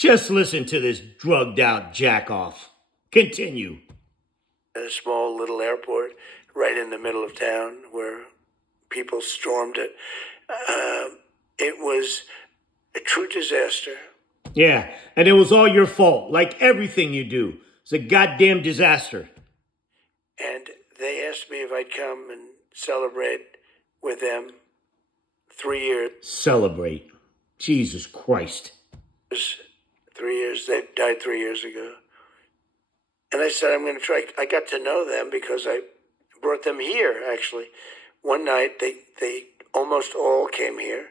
Just listen to this drugged out jack-off. Continue. At a small little airport right in the middle of town where people stormed it. It was a true disaster. Yeah, and it was all your fault, like everything you do. It's a goddamn disaster. And they asked me if I'd come and celebrate with them 3 years. Celebrate. Jesus Christ. 3 years. They died 3 years ago. And I said, I'm going to try. I got to know them because I brought them here, actually. One night, they almost all came here.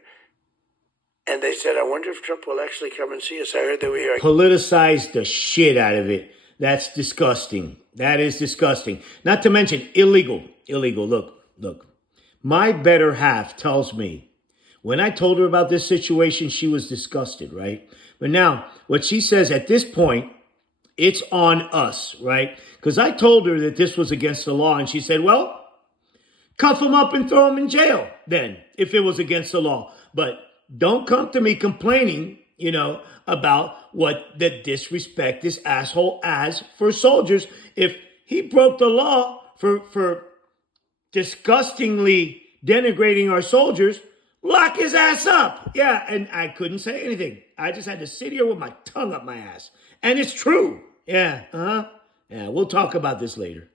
And they said, I wonder if Trump will actually come and see us. I heard they were here. Politicize the shit out of it. That's disgusting. That is disgusting. Not to mention illegal. Illegal. Look. My better half tells me when I told her about this situation, she was disgusted, right? But now what she says at this point, it's on us, right? Because I told her that this was against the law. And she said, well, cuff him up and throw him in jail then, if it was against the law. But don't come to me complaining, about what the disrespect this asshole has for soldiers. If he broke the law for disgustingly denigrating our soldiers, lock his ass up. Yeah, and I couldn't say anything. I just had to sit here with my tongue up my ass. And it's true. Yeah, Yeah, we'll talk about this later.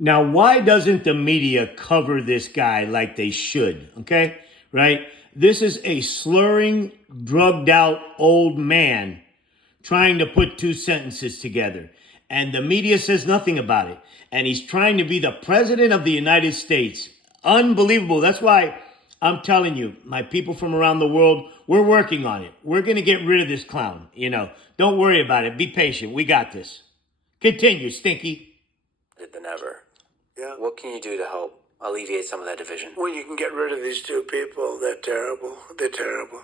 Now, why doesn't the media cover this guy like they should? Okay, right? This is a slurring, drugged out old man trying to put two sentences together. And the media says nothing about it. And he's trying to be the president of the United States. Unbelievable. That's why I'm telling you, my people from around the world, we're working on it. We're going to get rid of this clown. Don't worry about it. Be patient. We got this. Continue, Stinky. Than ever. Yeah. What can you do to help alleviate some of that division? Well, you can get rid of these two people. They're terrible. They're terrible.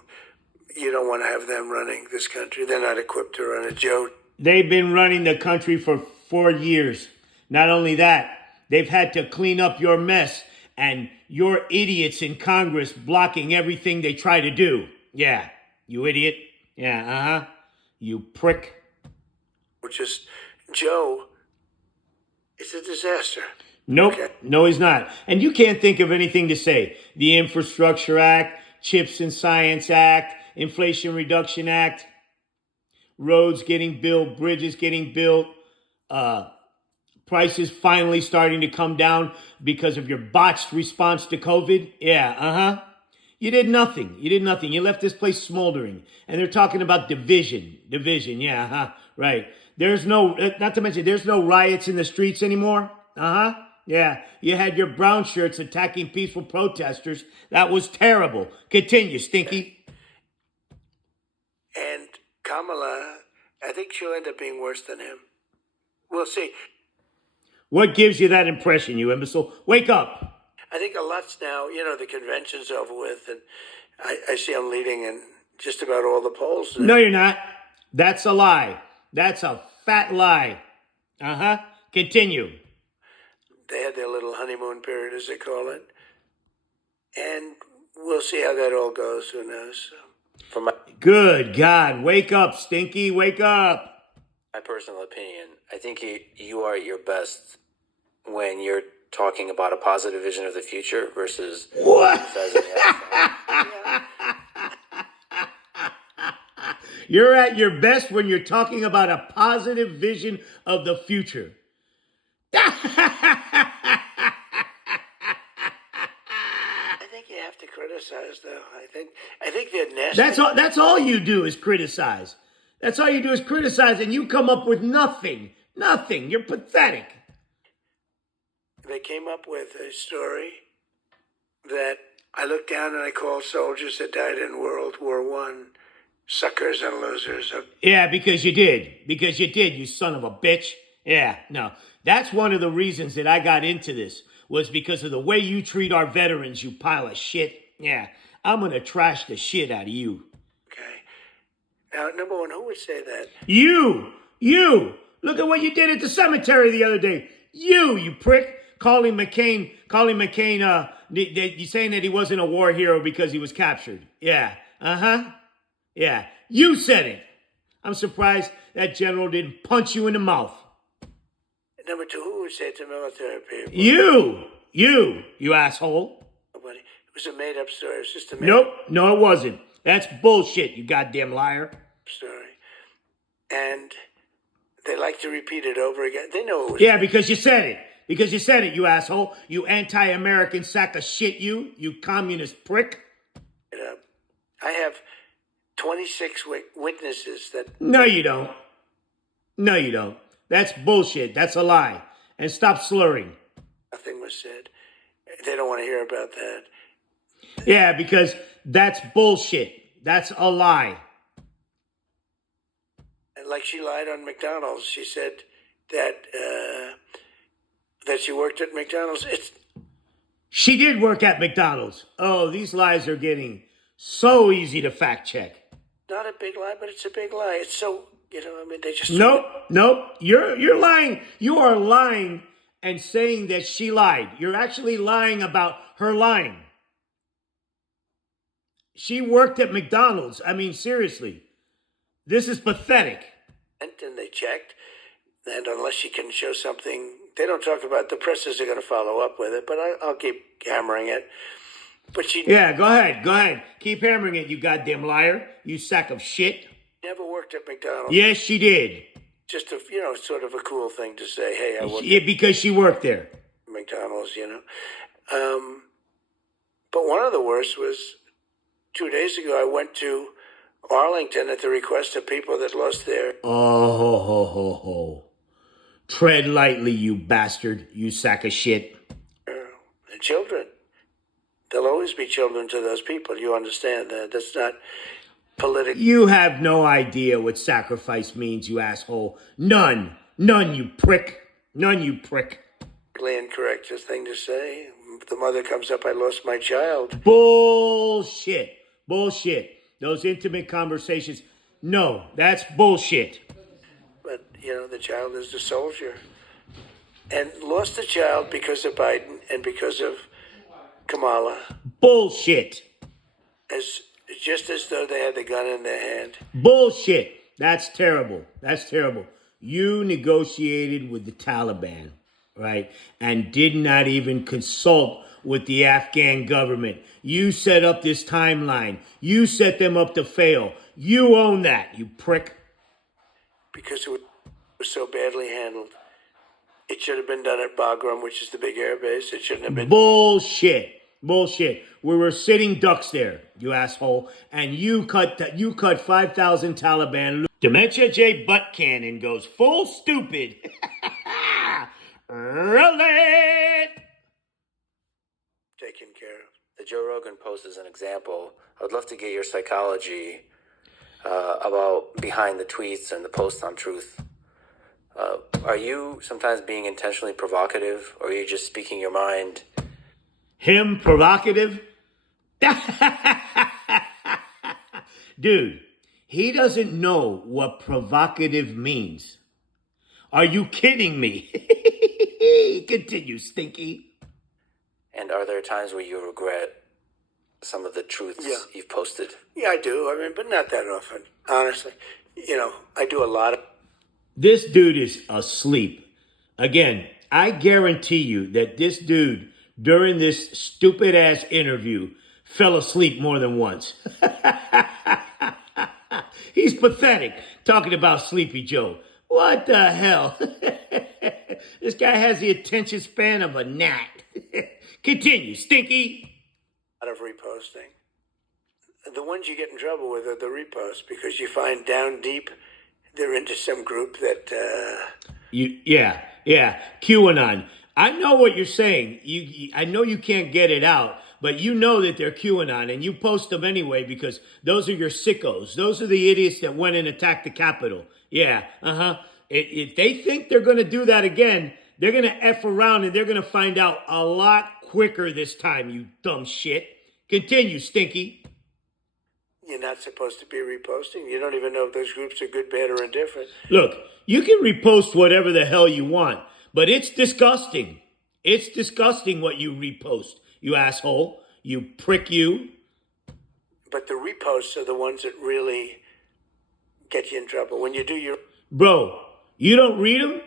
You don't want to have them running this country. They're not equipped to run it, Joe. They've been running the country for 4 years. Not only that, they've had to clean up your mess and your idiots in Congress blocking everything they try to do. Yeah, you idiot. Yeah, you prick. Which is, Joe, it's a disaster. Nope. Okay. No, he's not. And you can't think of anything to say. The Infrastructure Act, Chips and Science Act, Inflation Reduction Act, roads getting built, bridges getting built, prices finally starting to come down because of your botched response to COVID. Yeah, You did nothing. You left this place smoldering. And they're talking about division. Yeah, right. There's no, not to mention, there's no riots in the streets anymore. Yeah, you had your brown shirts attacking peaceful protesters. That was terrible. Continue, Stinky. And Kamala, I think she'll end up being worse than him. We'll see. What gives you that impression, you imbecile? Wake up. I think a lot's now, the convention's over with, and I see I'm leading in just about all the polls. No, you're not. That's a lie. That's a fat lie. Continue. They had their little honeymoon period, as they call it. And we'll see how that all goes. Who knows? Good God. Wake up, Stinky. Wake up. My personal opinion, I think you are at your best when you're talking about a positive vision of the future versus what? You're at your best when you're talking about a positive vision of the future. I think you have to criticize, though. I think they're nasty. That's all you do is criticize. That's all you do is criticize, and you come up with nothing. Nothing. You're pathetic. They came up with a story that I looked down and I called soldiers that died in World War I suckers and losers. Yeah, because you did. Because you did, you son of a bitch. Yeah, no. That's one of the reasons that I got into this, was because of the way you treat our veterans, you pile of shit. Yeah, I'm going to trash the shit out of you. Okay. Now, number one, who would say that? You! Look at what you did at the cemetery the other day. You prick. Calling McCain, you saying that he wasn't a war hero because he was captured. Yeah, Yeah, you said it. I'm surprised that general didn't punch you in the mouth. Number two, who would say it to military people? You asshole. Nobody. It was a made-up story. It was just a Nope, no, it wasn't. That's bullshit, you goddamn liar. story. And they like to repeat it over again. They know it was. Yeah, because you said it. Because you said it, you asshole. You anti-American sack of shit, you communist prick. I have 26 witnesses that. No, you don't. No, you don't. That's bullshit. That's a lie. And stop slurring. Nothing was said. They don't want to hear about that. Yeah, because that's bullshit. That's a lie. And like she lied on McDonald's. She said that she worked at McDonald's. She did work at McDonald's. Oh, these lies are getting so easy to fact check. Not a big lie, but it's a big lie. It's so, they just... Nope. You're lying. You are lying and saying that she lied. You're actually lying about her lying. She worked at McDonald's. I mean, seriously. This is pathetic. And they checked. And unless she can show something, they don't talk about, the presses are going to follow up with it, but I'll keep hammering it. But she... Yeah, go ahead. Keep hammering it, you goddamn liar. You sack of shit. Never worked at McDonald's. Yes, she did. Just sort of a cool thing to say, hey, I worked at because she worked there. McDonald's, But one of the worst was 2 days ago, I went to Arlington at the request of people that lost their... Oh, ho. Tread lightly, you bastard, you sack of shit. The children. There'll always be children to those people. You understand that? That's not political. You have no idea what sacrifice means, you asshole. None, you prick. None, you prick. Incorrect thing to say. The mother comes up, I lost my child. Bullshit. Those intimate conversations. No, that's bullshit. But, the child is a soldier. And lost the child because of Biden and because of Kamala. Bullshit. Just as though they had the gun in their hand. Bullshit. That's terrible. You negotiated with the Taliban, right? And did not even consult with the Afghan government. You set up this timeline. You set them up to fail. You own that, you prick. Because it was so badly handled. It should have been done at Bagram, which is the big air base. It shouldn't have been. Bullshit. We were sitting ducks there, you asshole. And you cut 5,000 Taliban. Dementia J butt cannon goes full stupid. Roll it. Taken care of. The Joe Rogan post is an example. I would love to get your psychology about behind the tweets and the posts on Truth. Are you sometimes being intentionally provocative, or are you just speaking your mind? Him provocative? Dude, he doesn't know what provocative means. Are you kidding me? Continue, Stinky. And are there times where you regret some of the truths you've posted? Yeah, I do. But not that often, honestly. I do a lot of... This dude is asleep. Again, I guarantee you that this dude, during this stupid-ass interview, fell asleep more than once. He's pathetic, talking about Sleepy Joe. What the hell? This guy has the attention span of a gnat. Continue, Stinky. A lot of reposting. The ones you get in trouble with are the reposts, because you find down deep they're into some group that... Yeah, QAnon. I know what you're saying. I know you can't get it out, but you know that they're QAnon, and you post them anyway because those are your sickos. Those are the idiots that went and attacked the Capitol. Yeah, If they think they're going to do that again, they're going to F around and they're going to find out a lot quicker this time, you dumb shit. Continue, Stinky. You're not supposed to be reposting. You don't even know if those groups are good, bad, or indifferent. Look, you can repost whatever the hell you want, but it's disgusting. It's disgusting what you repost, you asshole. You prick, you. But the reposts are the ones that really get you in trouble. When you do your Bro, you don't read them?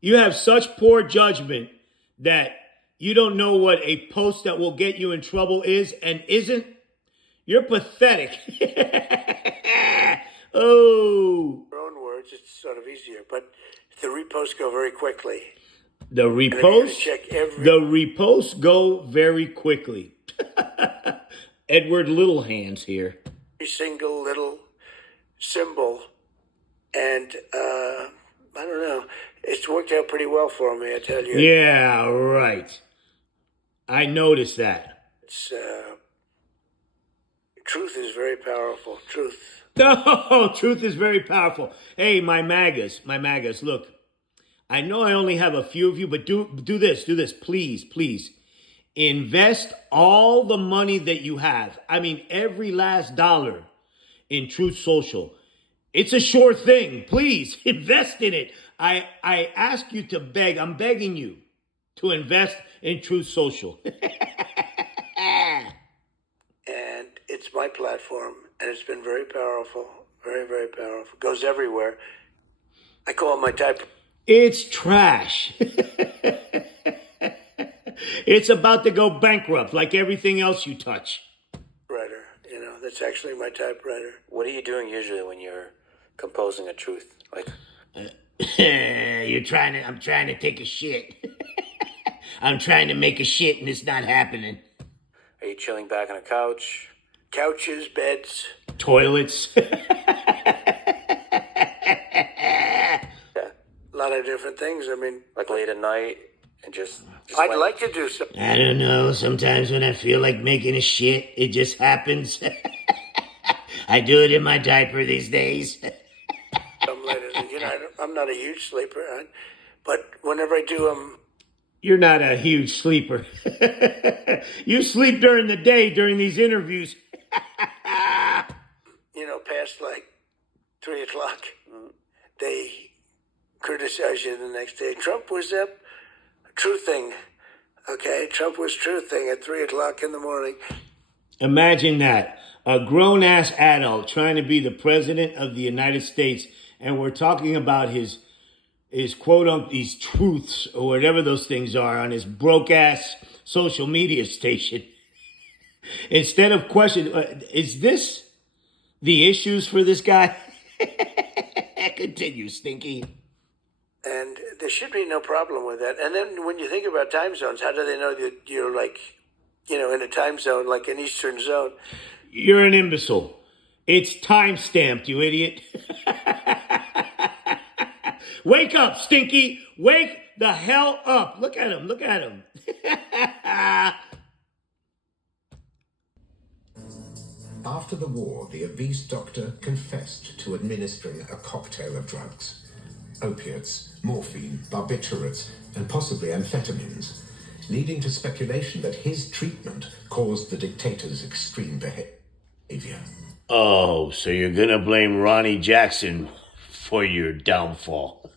You have such poor judgment that you don't know what a post that will get you in trouble is and isn't? You're pathetic. Oh. own words, it's sort of easier, but the reposts go very quickly. The And if you're reposts, to check every the reposts go very quickly. Edward Littlehands here. single little symbol, and I don't know, it's worked out pretty well for me, I tell you. Yeah, right. I noticed that. It's truth is very powerful. Truth. Oh, truth is very powerful. Hey, my magas, look. I know I only have a few of you, but do this, please. Invest all the money that you have. I mean, every last dollar in Truth Social. It's a sure thing. Please invest in it. I ask you to beg. I'm begging you to invest in Truth Social. And it's my platform, and it's been very powerful. Very, very powerful. Goes everywhere. I call it my type. It's trash. It's about to go bankrupt like everything else you touch. Writer, that's actually my typewriter. What are you doing usually when you're composing a truth? Like, I'm trying to take a shit. I'm trying to make a shit and it's not happening. are you chilling back on a couch? Couches, beds. Toilets. A lot of different things. I mean, Like late at night and just I'd like to do some. I don't know. Sometimes when I feel like making a shit, it just happens. I do it in my diaper these days. Some later. I'm not a huge sleeper, but whenever I do, You're not a huge sleeper. You sleep during the day during these interviews. past like 3 o'clock, they criticize you the next day. Trump was up truthing. Okay, Trump was truthing at 3 o'clock in the morning. Imagine that. A grown-ass adult trying to be the president of the United States, and we're talking about his quote-unquote, these truths, or whatever those things are, on his broke-ass social media station. Instead of question, is this the issues for this guy? Continue, Stinky. And there should be no problem with that. And then when you think about time zones, how do they know that you're like, in a time zone, like an Eastern zone? You're an imbecile. It's time-stamped, you idiot. Wake up, Stinky. Wake the hell up. Look at him. After the war, the obese doctor confessed to administering a cocktail of drugs. Opiates, morphine, barbiturates, and possibly amphetamines, leading to speculation that his treatment caused the dictator's extreme behavior. Oh, so you're gonna blame Ronnie Jackson for your downfall.